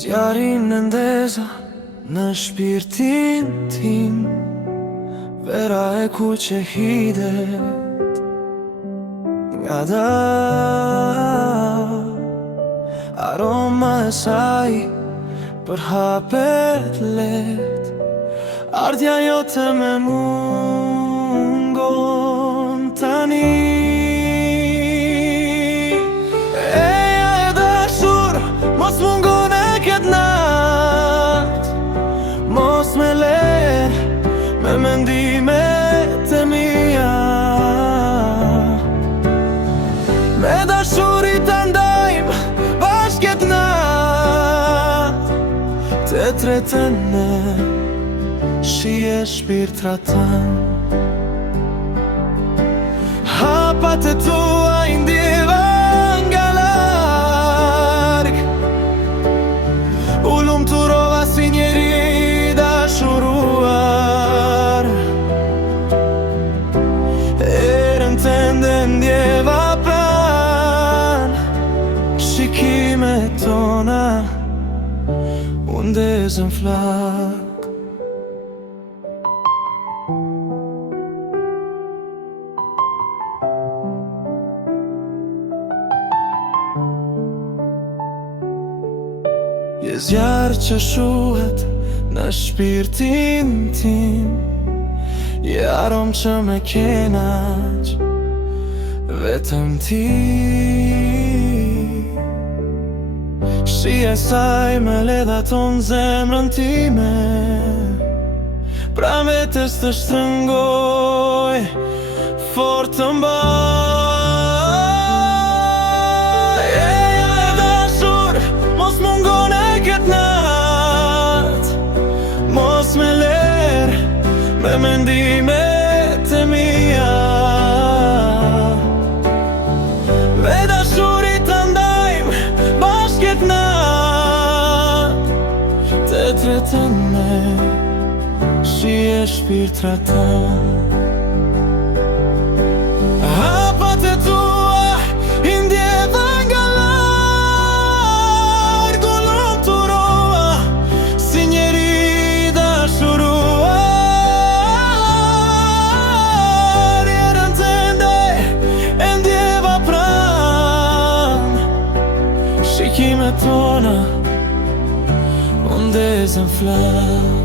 Zjarin në ndeza në shpirtin tim, vera e ku që hidet nga dal. Aroma e saj përhapet let, ardhja jote me mungon tani. Eja e dashur, mos mungon e ket nat, mos me le me mendimet e mia. Me dashurit të ndajmë bashket nat, të tretën ne shije shpirtra tan. Hapat e tua i ndjeva nga larg, u lumturova si njeri dashuruar. Erën tënde ndjeva pran, shikime tona u ndezën flak. Je zjarë që shuhet në shpirtin tim, je arom që me kenaq vetëm ti. Shije saj me ledha ton zemrën time, pra vetes të shtrëngoj fort të mbaj. Eja e dashur, mos mungon e ket nat, mos me ler me mendimet e mia. Me dashurit të ndajmë bashket nat, të tretën me shije shpirtra tan. Hapat e tua i ndjeva nga larg, u lumturova si njeri dashuruar. Erën tënde e ndjeva pran, shikimet tona u ndezën flak.